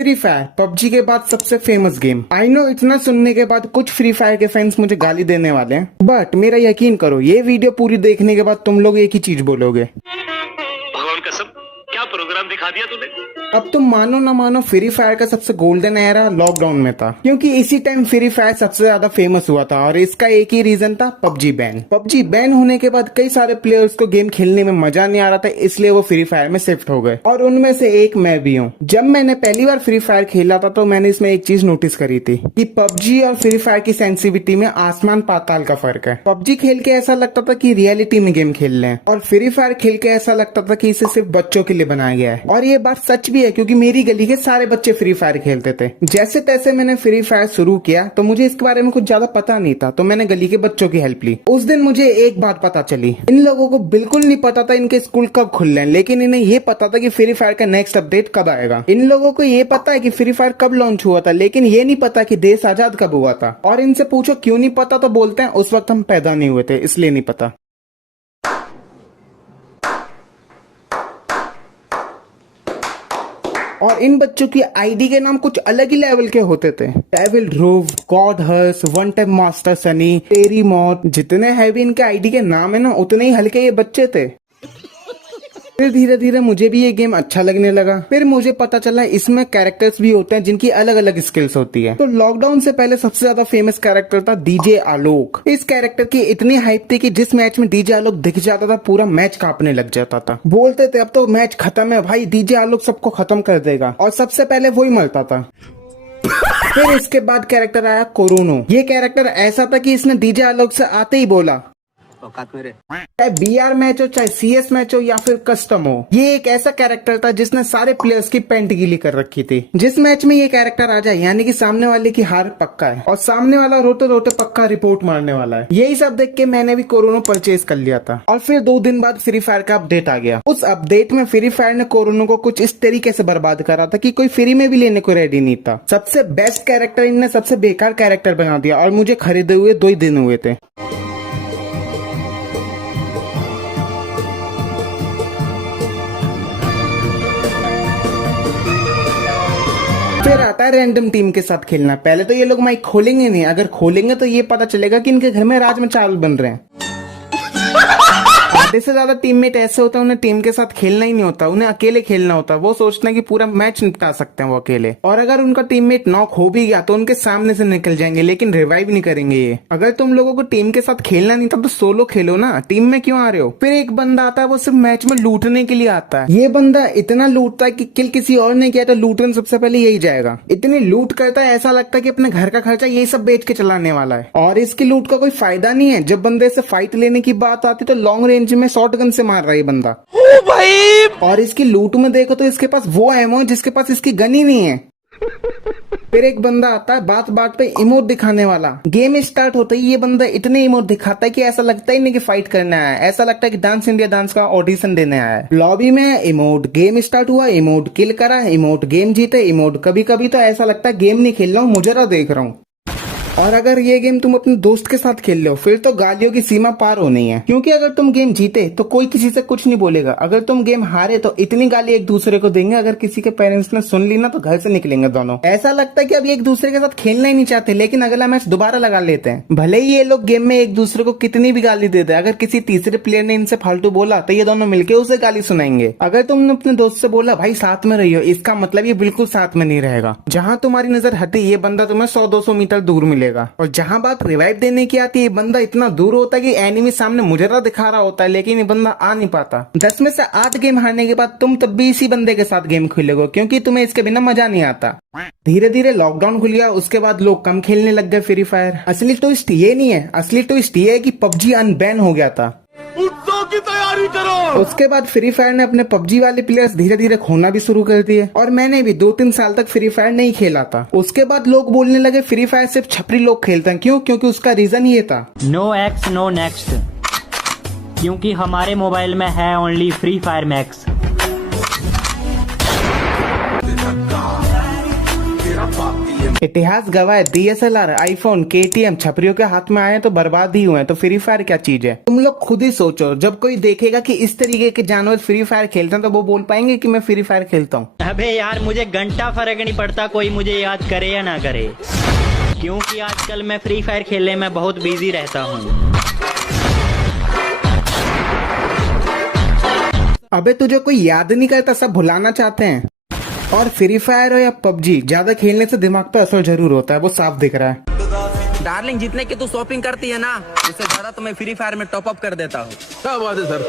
Free fire PUBG के बाद सबसे फेमस गेम। आई नो इतना सुनने के बाद कुछ फ्री फायर के फैंस मुझे गाली देने वाले हैं, बट मेरा यकीन करो ये वीडियो पूरी देखने के बाद तुम लोग एक ही चीज बोलोगे, भगवान कसम क्या प्रोग्राम दिखा दिया तूने। अब तुम मानो ना मानो फ्री फायर का सबसे गोल्डन एरा लॉकडाउन में था, क्योंकि इसी टाइम फ्री फायर सबसे ज्यादा फेमस हुआ था और इसका एक ही रीजन था पबजी बैन। पबजी बैन होने के बाद कई सारे प्लेयर्स को गेम खेलने में मजा नहीं आ रहा था, इसलिए वो फ्री फायर में शिफ्ट हो गए और उनमें से एक मैं भी हूँ। जब मैंने पहली बार फ्री फायर खेला था तो मैंने इसमें एक चीज नोटिस करी थी कि पबजी और फ्री फायर की सेंसिटिविटी में आसमान पाताल का फर्क है। पबजी खेल के ऐसा लगता था कि रियलिटी में गेम खेल रहे हैं और फ्री फायर खेल के ऐसा लगता था कि इसे सिर्फ बच्चों के लिए बनाया गया है। और ये बात सच भी है, क्योंकि मेरी गली के सारे बच्चे फ्री फायर खेलते थे। जैसे तैसे मैंने फ्री फायर शुरू किया तो मुझे इसके बारे में कुछ ज्यादा पता नहीं था, तो मैंने गली के बच्चों की हेल्प ली। उस दिन मुझे एक बात पता चली, इन लोगों को बिल्कुल नहीं पता था इनके स्कूल कब खुल रहे हैं, लेकिन इन्हें ये पता था कि फ्री फायर का नेक्स्ट अपडेट कब आएगा। इन लोगों को ये पता है कि फ्री फायर कब लॉन्च हुआ था, लेकिन ये नहीं पता कि देश आजाद कब हुआ था। और इनसे पूछो क्यों नहीं पता तो बोलते हैं उस वक्त हम पैदा नहीं हुए थे इसलिए नहीं पता। और इन बच्चों की आईडी के नाम कुछ अलग ही लेवल के होते थे। डेविल रूव, गॉड हर्स, one time master Sunny, Terry Mott, जितने हैवी इनके आईडी के नाम है ना उतने ही हल्के ये बच्चे थे। फिर धीरे धीरे मुझे भी ये गेम अच्छा लगने लगा। फिर मुझे पता चला इसमें कैरेक्टर्स भी होते हैं जिनकी अलग अलग स्किल्स होती है। तो लॉकडाउन से पहले सबसे ज्यादा फेमस कैरेक्टर था डीजे आलोक। इस कैरेक्टर की इतनी हाइप थी कि जिस मैच में डीजे आलोक दिख जाता था पूरा मैच कांपने लग जाता था। बोलते थे अब तो मैच खत्म है भाई, डीजे आलोक सबको खत्म कर देगा, और सबसे पहले वही मरता था। फिर इसके बाद कैरेक्टर आया कोरोनो। ये कैरेक्टर ऐसा था कि इसने डीजे आलोक से आते ही बोला, चाहे बीआर मैच हो, चाहे सीएस मैच हो या फिर कस्टम हो, ये एक ऐसा कैरेक्टर था जिसने सारे प्लेयर्स की पेंट गीली कर रखी थी। जिस मैच में ये कैरेक्टर आ जाए यानी कि सामने वाले की हार पक्का है और सामने वाला रोते रोते पक्का रिपोर्ट मारने वाला है। यही सब देख के मैंने भी कोरोनो परचेज कर लिया था। और फिर 2 दिन बाद फ्री फायर का अपडेट आ गया। उस अपडेट में फ्री फायर ने कोरोनो को कुछ इस तरीके से बर्बाद करा था कि कोई फ्री में भी लेने को रेडी नहीं था। सबसे बेस्ट कैरेक्टर इनने सबसे बेकार कैरेक्टर बना दिया और मुझे खरीदे हुए 2 ही दिन हुए थे। फिर आता है रैंडम टीम के साथ खेलना। पहले तो ये लोग माइक खोलेंगे नहीं, अगर खोलेंगे तो ये पता चलेगा कि इनके घर में राजमा चावल बन रहे हैं। आधे से ज्यादा टीममेट ऐसे होता है उन्हें टीम के साथ खेलना ही नहीं होता, उन्हें अकेले खेलना होता है। वो सोचते हैं कि पूरा मैच निपटा सकते हैं वो अकेले, और अगर उनका टीममेट नॉक हो भी गया तो उनके सामने से निकल जाएंगे, लेकिन रिवाइव नहीं करेंगे ये। अगर तुम लोगों को टीम के साथ खेलना नहीं था तो सोलो खेलो ना, टीम में क्यों आ रहे हो। फिर एक बंदा आता है वो सिर्फ मैच में लूटने के लिए आता है। ये बंदा इतना लूटता है कि किल किसी और ने किया तो लूटने सबसे पहले यही जाएगा। इतनी लूट करता है ऐसा लगता है कि अपने घर का खर्चा यही सब बेच के चलाने वाला है। और इसकी लूट का कोई फायदा नहीं है। जब बंदे से फाइट लेने की बात आती तो लॉन्ग रेंज में शॉटगन से मार रहा है बंदा। ओ भाई! और इसकी लूट में देखो तो इसके पास वो एमो जिसके पास इसकी गन ही नहीं है। फिर एक बंदा आता है बात बात पे इमोट दिखाने वाला। गेम स्टार्ट होते ही ये बंदा इतने इमोट दिखाता है कि ऐसा लगता ही नहीं कि फाइट करने आया है, ऐसा लगता है कि डांस इंडिया डांस का ऑडिशन देने आया है। लॉबी में इमोट, गेम स्टार्ट हुआ इमोट, किल करा इमोट, गेम जीते इमोट। कभी कभी तो ऐसा लगता है गेम नहीं खेल रहा हूँ, मुजरा देख रहा हूँ। और अगर ये गेम तुम अपने दोस्त के साथ खेल रहे हो फिर तो गालियों की सीमा पार होनी है, क्योंकि अगर तुम गेम जीते तो कोई किसी से कुछ नहीं बोलेगा, अगर तुम गेम हारे तो इतनी गाली एक दूसरे को देंगे, अगर किसी के पेरेंट्स ने सुन ली ना तो घर से निकलेंगे दोनों। ऐसा लगता है कि अब एक दूसरे के साथ खेलना ही नहीं चाहते, लेकिन अगला मैच दोबारा लगा लेते हैं। भले ही ये लोग गेम में एक दूसरे को कितनी भी गाली दे दे, अगर किसी तीसरे प्लेयर ने इनसे फालतू बोला तो ये दोनों मिलकर उसे गाली सुनाएंगे। अगर तुमने अपने दोस्त से बोला भाई साथ में रहियो, इसका मतलब ये बिल्कुल साथ में नहीं रहेगा। जहाँ तुम्हारी नजर हटे ये बंदा तुम्हें 100-200 मीटर दूर मिलेगा। और जहाँ बात रिवाइव देने की आती है बंदा इतना दूर होता है कि एनिमी सामने मुजरा दिखा रहा होता है, लेकिन ये बंदा आ नहीं पाता। 10 में से 8 गेम हारने के बाद तुम तब भी इसी बंदे के साथ गेम खेलोगे, क्योंकि तुम्हें इसके बिना मजा नहीं आता। धीरे धीरे लॉकडाउन खुल गया, उसके बाद लोग कम खेलने लग गए फ्री फायर। असली ट्विस्ट ये नहीं है, असली ट्विस्ट ये है कि पबजी अनबैन हो गया था। उत्सव की तैयारी करो। उसके बाद फ्री फायर ने अपने पबजी वाले प्लेयर्स धीरे धीरे खोना भी शुरू कर दिए, और मैंने भी 2-3 साल तक फ्री फायर नहीं खेला था। उसके बाद लोग बोलने लगे फ्री फायर सिर्फ छपरी लोग खेलते हैं। क्यों? क्योंकि उसका रीजन ये था, नो एक्स नो नेक्स्ट, क्योंकि हमारे मोबाइल में है ओनली फ्री फायर मैक्स। इतिहास गवाह है, DSLR, आईफोन, KTM छपरियों के हाथ में आए तो बर्बाद ही हुए हैं, तो फ्री फायर क्या चीज है? तुम लोग खुद ही सोचो, जब कोई देखेगा कि इस तरीके के जानवर फ्री फायर खेलते हैं तो वो बोल पाएंगे कि मैं फ्री फायर खेलता हूँ? अबे यार मुझे घंटा फर्क नहीं पड़ता कोई मुझे याद करे या ना करे, क्योंकि आजकल मैं फ्री फायर खेलने में बहुत बिजी रहता हूँ। अबे तुझे कोई याद नहीं करता, सब भुलाना चाहते हैं। और फ्री फायर हो या पबजी, ज्यादा खेलने से दिमाग पे असर जरूर होता है, वो साफ दिख रहा है। डार्लिंग, जितने की तू शॉपिंग करती है ना, उससे ज्यादा तो मैं फ्री फायर में टॉप अप कर देता हूँ। क्या बात है सर।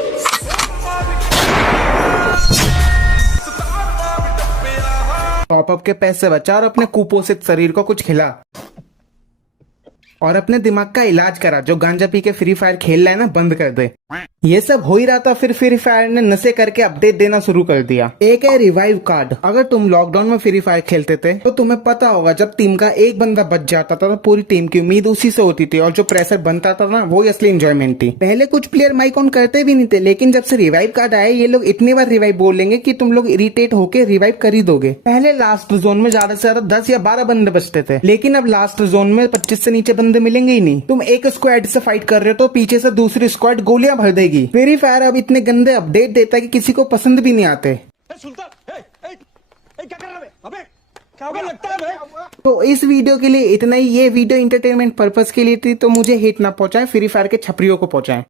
टॉपअप के पैसे बचा और अपने कुपोषित शरीर को कुछ खिला और अपने दिमाग का इलाज करा। जो गांजा पी के फ्री फायर खेल रहा है ना, बंद कर दे। ये सब हो ही रहा था, फिर फ्री फायर ने नशे करके अपडेट देना शुरू कर दिया। एक है रिवाइव कार्ड। अगर तुम लॉकडाउन में फ्री फायर खेलते थे तो तुम्हें पता होगा, जब टीम का एक बंदा बच जाता था तो पूरी टीम की उम्मीद उसी से होती थी, और जो प्रेशर बनता था ना, वो असली एंजॉयमेंट थी। पहले कुछ प्लेयर माइक ऑन करते भी नहीं थे, लेकिन जब से रिवाइव कार्ड आया, ये लोग इतनी बार रिवाइव बोलेंगे कि तुम लोग इरिटेट होके रिवाइव कर ही दोगे। पहले लास्ट जोन में ज्यादा से ज्यादा 10 या 12 बंदे बचते थे, लेकिन अब लास्ट जोन में 25 से नीचे बंदे मिलेंगे ही नहीं। तुम एक स्क्वाड से फाइट कर रहे हो तो पीछे से दूसरी स्क्वाड गोलियां भर देगी। फ्री फायर अब इतने गंदे अपडेट देता है कि किसी को पसंद भी नहीं आते। तो इस वीडियो के लिए इतना ही। ये वीडियो एंटरटेनमेंट पर्पस के लिए थी, तो मुझे हिट ना पहुंचाएं, फ्री फायर के छपरियों को पहुंचाएं।